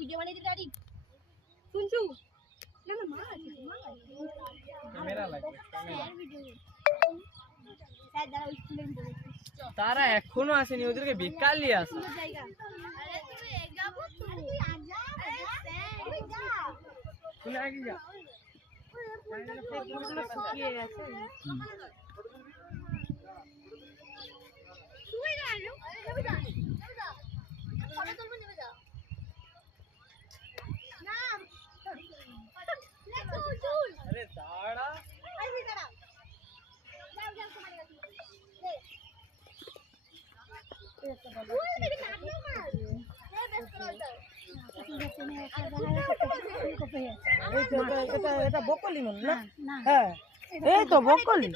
Video বানিয়ে দিতে পারি শুনছু না না মা আছে ক্যামেরা লাগবে স্যার ভিডিও স্যার দাঁড়া স্টুডেন্ট তারা এখনো আসেনি, ওদেরকে বেকার নিয়ে আসে। জায়গা আরে তুমি এগাবো তো আজা তুই যা তুই আগে যা। শুকিয়ে গেছে তুই যা নেবে যা ফটো তুলবে নেবে যা না লে চুল আরে দাঁড়া, আরে দাঁড়া যাও যাও তোমার কাছে লে এটা বকলি না? হ্যাঁ এই তো বকলি।